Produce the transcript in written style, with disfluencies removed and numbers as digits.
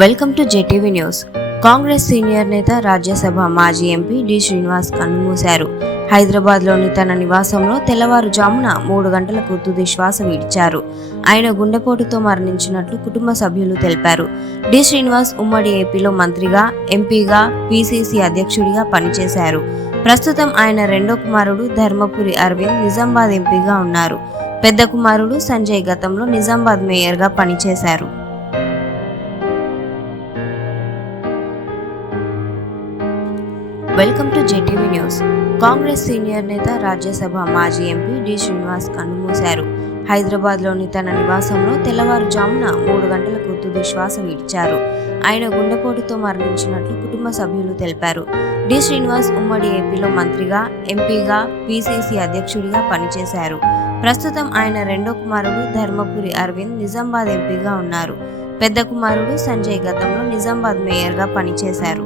Welcome to JTV news. Congress senior నేత, రాజ్యసభ మాజీ MP D Srinivas కన్నుమూశారు. హైదరాబాద్లోని తన నివాసంలో తెల్లవారుజామున 3 గంటలకు తుది శ్వాస విడిచారు. ఆయన గుండెపోటుతో మరణించినట్లు కుటుంబ సభ్యులు తెలిపారు. డి శ్రీనివాస్ ఉమ్మడి ఏపీలో మంత్రిగా, ఎంపీగా, పీసీసీ అధ్యక్షుడిగా పనిచేశారు. ప్రస్తుతం ఆయన రెండో కుమారుడు ధర్మపురి అరవింద్ నిజామాబాద్ ఎంపీగా ఉన్నారు. పెద్ద కుమారుడు సంజయ్ గతంలో నిజామాబాద్ మేయర్గా పనిచేశారు. Welcome to JTV news. Congress senior నేత, రాజ్యసభ మాజీ ఎంపీ డి శ్రీనివాస్ కన్నుమూశారు. హైదరాబాద్లోని తన నివాసంలో తెల్లవారుజామున 3 గంటలకు తుది శ్వాస విడిచారు. ఆయన గుండెపోటుతో మరణించినట్లు కుటుంబ సభ్యులు తెలిపారు. డి శ్రీనివాస్ ఉమ్మడి ఏపీలో మంత్రిగా, ఎంపీగా, పీసీసీ అధ్యక్షుడిగా పనిచేశారు. ప్రస్తుతం ఆయన రెండో కుమారుడు ధర్మపురి అరవింద్ నిజామాబాద్ ఎంపీగా ఉన్నారు. పెద్ద కుమారుడు సంజయ్ గతంలో నిజామాబాద్ మేయర్గా పనిచేశారు.